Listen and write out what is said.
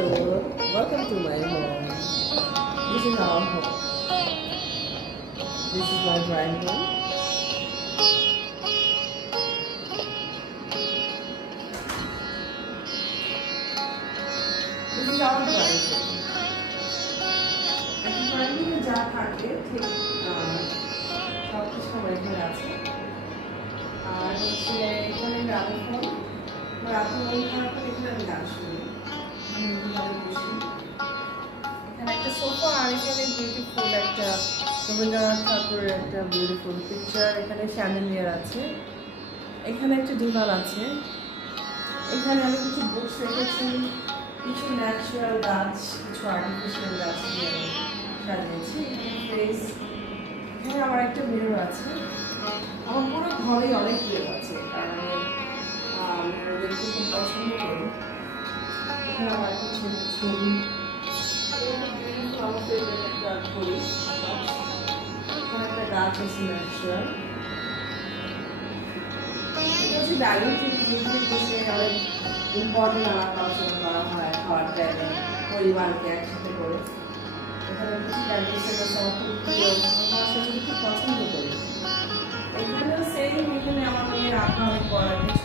Hello, welcome to my home. This is our home. This is my drawing room. This is our drawing room. একটা drawing room যা থাকে ঠিক সব কিছু আমার এখানে আছে। আর হচ্ছে এখানে গ্রামোফোন, রাতে মন খারাপ হলে এখানে আমি গান শুনি। এখানে একটা সোফা আর এখানে বিউটিফুল একটা রবীন্দ্রনাথ ঠাকুরের একটা বিউটিফুল পিকচার। এখানে শ্যান্ডেলিয়ার আছে, এখানে একটা ডিভান আছে। এখানে আমি কিছু বুকস রেখেছি, কিছু ন্যাচারাল গাছ, কিছু আর্টিফিশিয়াল গাছ দিয়ে আমি সাজিয়েছি। এখানে ফ্রেস, এখানে আমার একটা মিরর আছে। আমার পুরো ঘরে অনেক মিরর আছে, কারণ আমি মিরর দেখতে খুব পছন্দ করি। এখানে আমার একটা ছবি, আমার ফেভারিট একটা ঘড়ি, এখানে একটা গাছ আছে ন্যাচারাল। এটা হচ্ছে ডাইনিং টেবিল, যেখানে বসে অনেক ইম্পর্টেন্ট আমার আলোচনা করা হয় খাওয়ার টাইমে পরিবারকে একসাথে করে। এখানে কিছু ডাইনিং সেট আছে আমার খুব প্রিয়, আমার সাথে খুব পছন্দ করি। এখানেও সেম, এখানে আমার মেয়ের আঁকা অনেক পড়ার কিছু